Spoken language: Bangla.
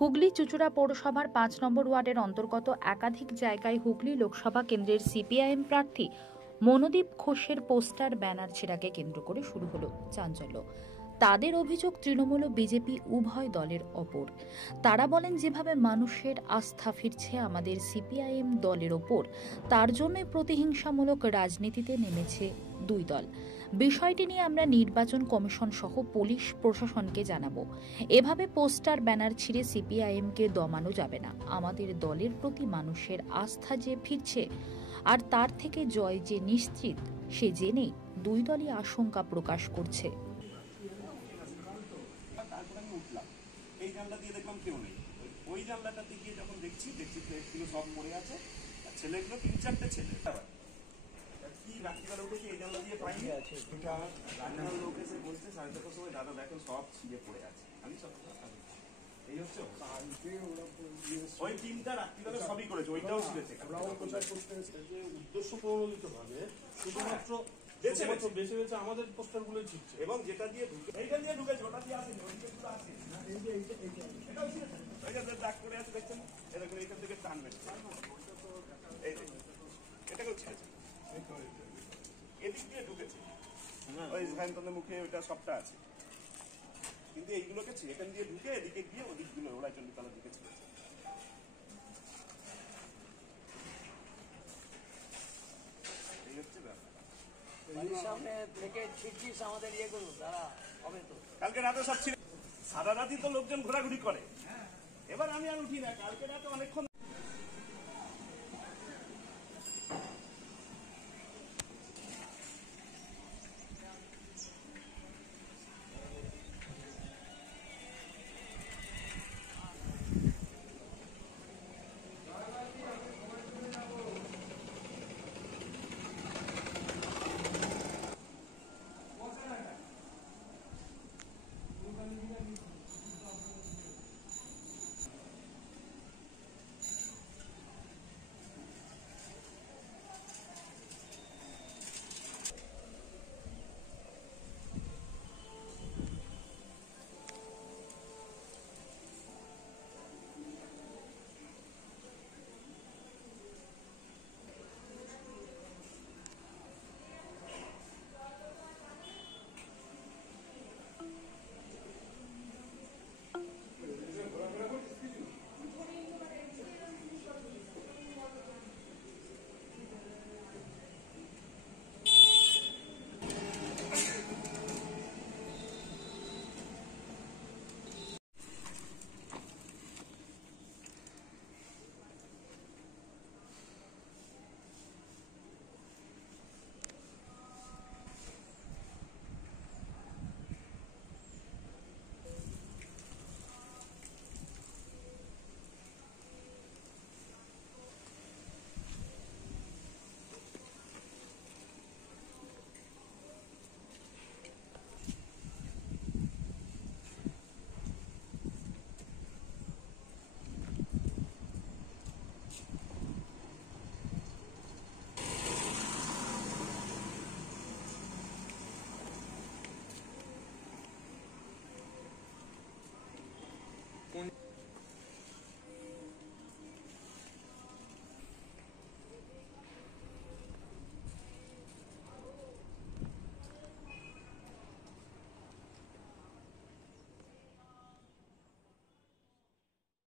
হুগলি চুঁচুড়া পৌরসভার ৫ নম্বর ওয়ার্ডের অন্তর্গত একাধিক জায়গায় হুগলি লোকসভা কেন্দ্রের সিপিআইএম প্রার্থী মনোদীপ ঘোষের পোস্টার ব্যানার ছেঁড়াকে কেন্দ্র করে শুরু হলো চাঞ্চল্য। তাদের অভিযোগ তৃণমূল ও বিজেপি উভয় দলের ওপর। তারা বলেন, যেভাবে মানুষের আস্থা ফিরছে আমাদের সিপিআইএম দলের ওপর, তার জন্যই প্রতিহিংসামূলক রাজনীতিতে নেমেছে দুই দল। বিষয়টি নিয়ে আমরা নির্বাচন কমিশন সহ পুলিশ প্রশাসনকে জানাবো। এভাবে পোস্টার ব্যানার ছিঁড়ে সিপিআইএমকে দমানো যাবে না। আমাদের দলের প্রতি মানুষের আস্থা যে ফিরছে আর তার থেকে জয় যে নিশ্চিত, সে জেনেই দুই দলই আশঙ্কা প্রকাশ করছে। এই জানলা দিয়ে দেখলাম কেউ নেই, ওই জানলাটাতে গিয়ে যখন দেখছি প্লেটগুলো সব পড়ে আছে, আর ছেলেগুলো ৩-৪টে ছেলে কি রাত্রিবেলা উঠেছি এই জানলা দিয়ে পাইনি। রান্নার লোক এসে বলছে 4:30টার সময়, দাদা দেখেন সব ছিঁড়ে পড়ে আছে। আমি সব এই হচ্ছে ওই টিমটা রাত্রিবেলা সবই করেছে, ওইটাও ছিঁড়েছে। উদ্দেশ্য প্রণোদিত ভাবে শুধুমাত্র বেছে বেছে আমাদের পোস্টার গুলো ছিটছে, এবং যেটা দিয়ে এইটা দিয়ে ঢুকেছে, ওটা দিয়ে আসেনি, ওইটা আসে এটাও ছিঁড়েছে। দাগ করে আছে দেখছেন, এরকম এইখান থেকে টান মেরেছে, এটাকেও ছিঁড়েছে, এদিক দিয়ে ঢুকেছে, ওই সায়ন্তনের মুখে ওইটা সবটা আছে, কিন্তু এইগুলোকে এখান দিয়ে ঢুকে এদিকে গিয়ে ওদিকগুলো ওরা চণ্ডীতলার দিকে ছিঁড়েছে। এই হচ্ছে ব্যাপার। কালকে রাতে সব ছিল, সারা রাতই তো লোকজন ঘোরাঘুরি করে। এবার আমি আর উঠি না, কালকে রাতে অনেকক্ষণ